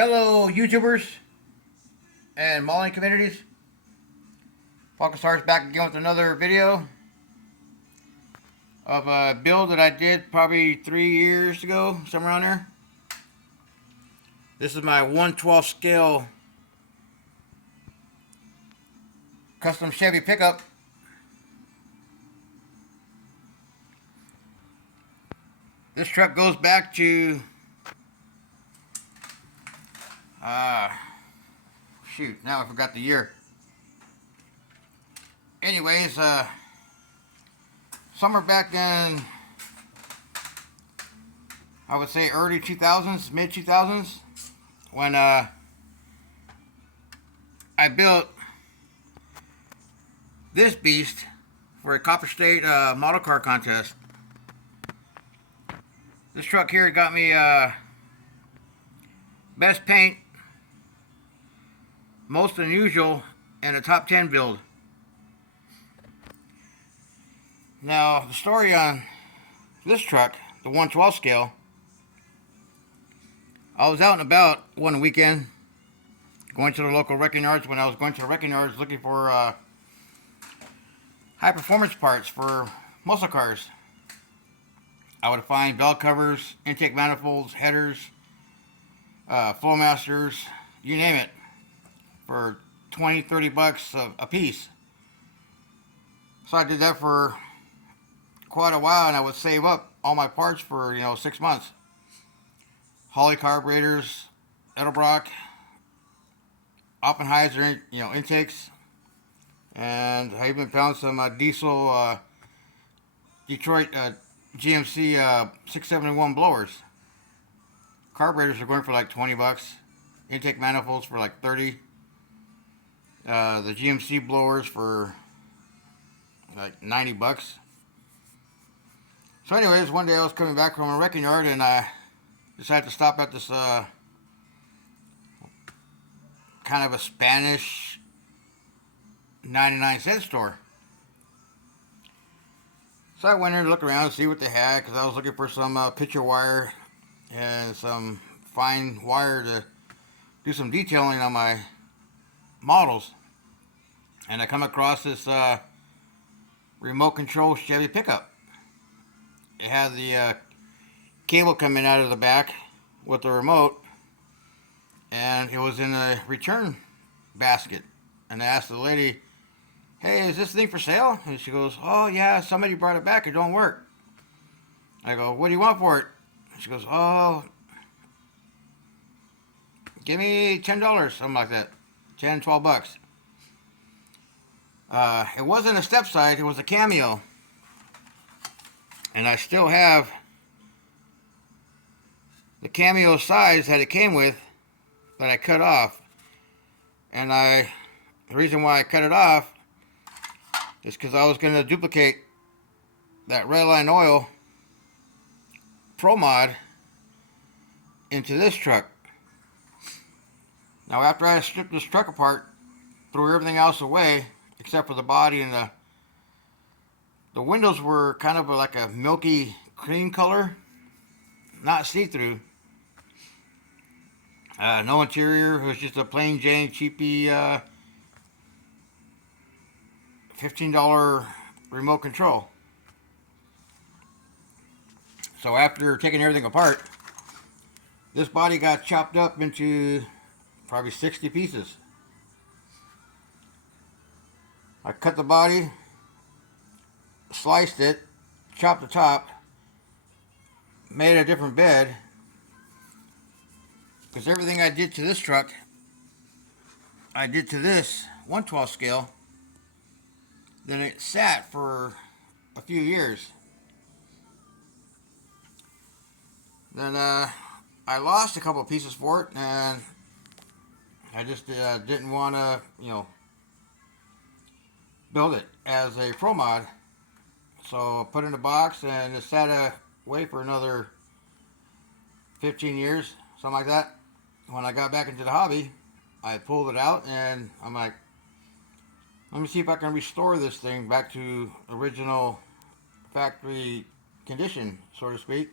Hello, YouTubers and mauling communities. Falcon Stars back again with another video of a build that I did probably 3 years ago, somewhere around there. This is my 1/12 scale custom Chevy pickup. This truck goes back to shoot, now I forgot the year. Anyways, somewhere back in, I would say early 2000s, mid 2000s, when I built this beast for a Copper State model car contest. This truck here got me best paint, most unusual, and a top 10 build. Now, the story on this truck, the 1/12 scale, I was out and about one weekend going to the local wrecking yards. When I was going to the wrecking yards looking for high performance parts for muscle cars, I would find bell covers, intake manifolds, headers, Flowmasters, you name it, for 20, 30 bucks a piece. So I did that for quite a while, and I would save up all my parts for 6 months. Holley carburetors, Edelbrock, Oppenheiser, intakes, and I even found some diesel Detroit GMC 671 blowers. Carburetors are going for like 20 bucks. Intake manifolds for like 30. The GMC blowers for like 90 bucks. So anyways, one day I was coming back from a wrecking yard and I decided to stop at this kind of a Spanish 99-cent store. So I went in to look around and see what they had, because I was looking for some picture wire and some fine wire to do some detailing on my models. And I come across this remote control Chevy pickup. It had the cable coming out of the back with the remote, and it was in a return basket. And I asked the lady, "Hey, is this thing for sale?" And she goes, "Oh yeah, somebody brought it back, it don't work." I go, "What do you want for it?" She goes, "Oh, give me $10, something like that, 10, 12 bucks. It wasn't a step side, it was a Cameo. And I still have the Cameo size that it came with that I cut off. And the reason why I cut it off is because I was going to duplicate that Redline Oil Pro Mod into this truck. Now, after I stripped this truck apart, threw everything else away except for the body, and the windows were kind of like a milky cream color, not see-through. No interior, it was just a plain Jane cheapy $15 remote control. So after taking everything apart, this body got chopped up into probably 60 pieces. I cut the body, sliced it, chopped the top, made a different bed, because everything I did to this truck, I did to this 1/12 scale. Then it sat for a few years. Then I lost a couple of pieces for it, and I just didn't want to, build it as a Pro Mod. So I put it in a box, and it sat away for another 15 years, something like that. When I got back into the hobby, I pulled it out, and I'm like, let me see if I can restore this thing back to original factory condition, so to speak.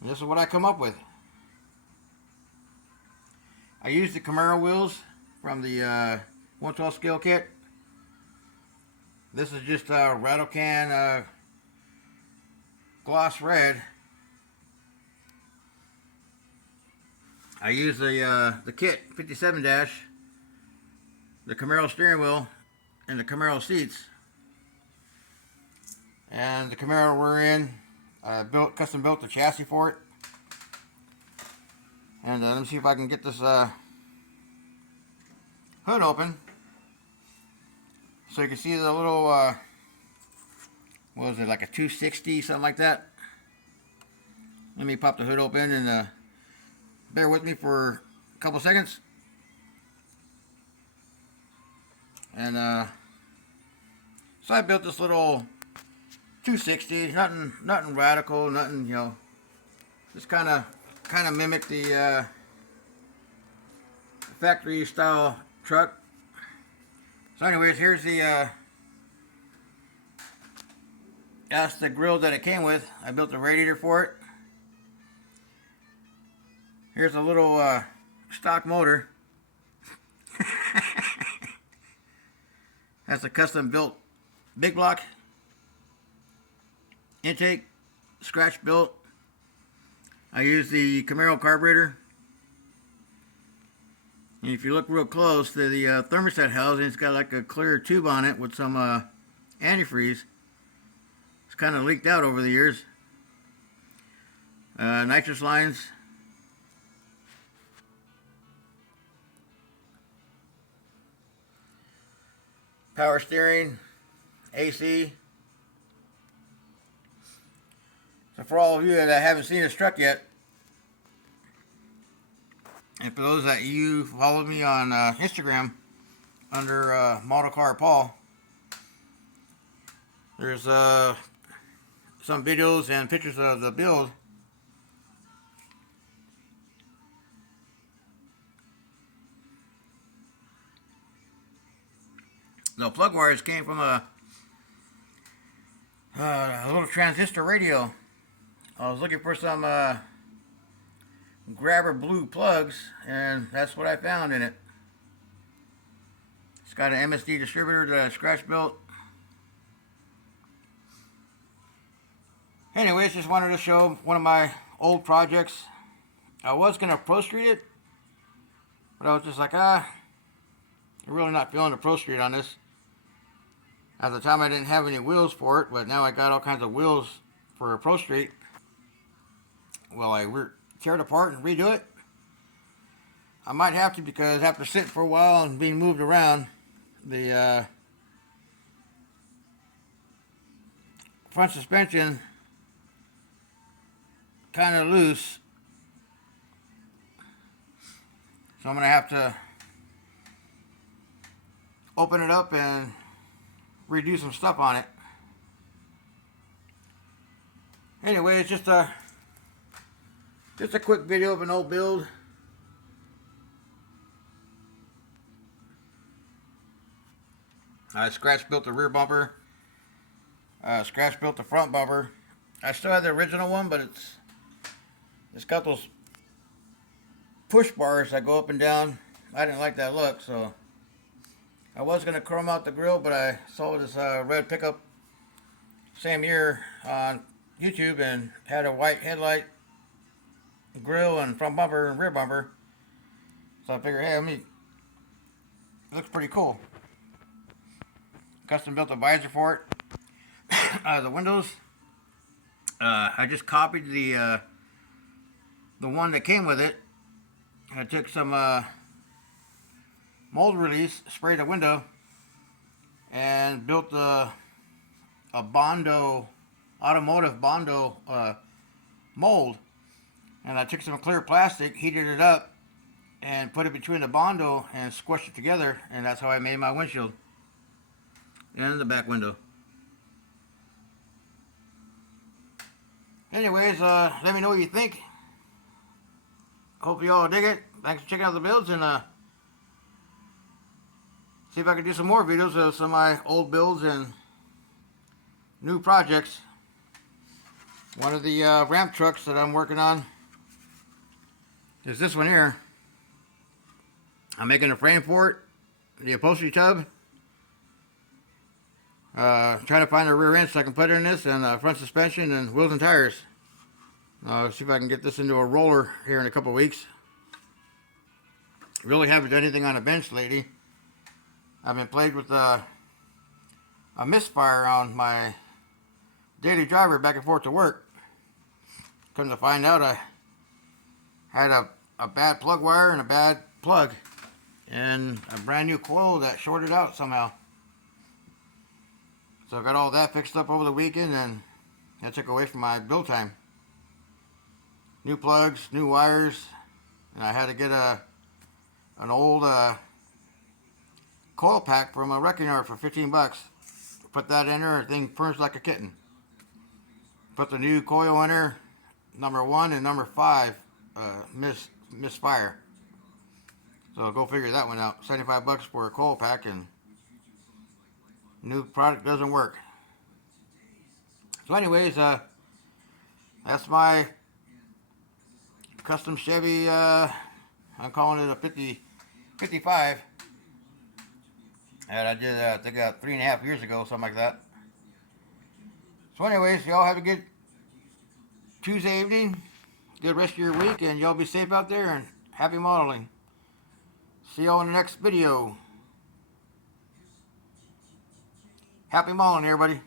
And this is what I come up with. I used the Camaro wheels from the 112 scale kit. This is just a rattle can gloss red. I use the kit 57 dash, the Camaro steering wheel, and the Camaro seats. And the Camaro we're in, I custom built the chassis for it. And let me see if I can get this hood open, so you can see the little what was it, like a 260, something like that. Let me pop the hood open and bear with me for a couple seconds. And so I built this little 260, nothing radical, nothing, you know, just kind of mimic the factory style truck. So anyways, here's that's the grill that it came with. I built a radiator for it. Here's a little stock motor. That's a custom built big block intake, scratch built. I use the Camaro carburetor. And if you look real close to the thermostat housing, it's got like a clear tube on it with some antifreeze. It's kind of leaked out over the years. Nitrous lines. Power steering, AC. So for all of you that haven't seen this truck yet, and for those that you followed me on Instagram under Model Car Paul, there's some videos and pictures of the build. The plug wires came from a little transistor radio. I was looking for some grabber blue plugs, and that's what I found in it. It's got an MSD distributor that I scratch built. Anyways, just wanted to show one of my old projects. I was going to Pro Street it, but I was just like, I'm really not feeling the Pro Street on this. At the time I didn't have any wheels for it, but now I got all kinds of wheels for a Pro Street. Well, I tear it apart and redo it. I might have to, because after sitting for a while and being moved around, the front suspension kind of loose. So I'm going to have to open it up and redo some stuff on it. Anyway, it's just a quick video of an old build. I scratch built the rear bumper. Scratch built the front bumper. I still have the original one, but it's got those push bars that go up and down. I didn't like that look, so I was going to chrome out the grill, but I saw this red pickup same year on YouTube and had a white headlight, grill, and front bumper and rear bumper. So I figured, hey, it looks pretty cool. Custom built a visor for it. The windows, I just copied the one that came with it. I took some mold release, sprayed the window, and built a Bondo, automotive Bondo mold. And I took some clear plastic, heated it up, and put it between the Bondo and squished it together, and that's how I made my windshield and the back window. Anyways, let me know what you think. Hope you all dig it. Thanks for checking out the builds, and see if I can do some more videos of some of my old builds and new projects. One of the ramp trucks that I'm working on is this one here. I'm making a frame for it, the upholstery tub. Trying to find a rear end so I can put it in this, and front suspension and wheels and tires. See if I can get this into a roller here in a couple weeks. Really haven't done anything on a bench lately. I've been plagued with a misfire on my daily driver back and forth to work. Come to find out, I had a bad plug wire and a bad plug, and a brand new coil that shorted out somehow. So I got all that fixed up over the weekend, and that took away from my build time. New plugs, new wires, and I had to get an old coil pack from a wrecking yard for 15 bucks. Put that in there, and the thing purrs like a kitten. Put the new coil in there, number 1 and number 5 misfire. So go figure that one out. 75 bucks for a coil pack, and new product doesn't work. So anyways, that's my custom Chevy. I'm calling it a 55. And I did, I think 3.5 years ago, something like that. So anyways, y'all have a good Tuesday evening. Good rest of your week, and y'all be safe out there, and happy modeling. See y'all in the next video. Happy modeling, everybody.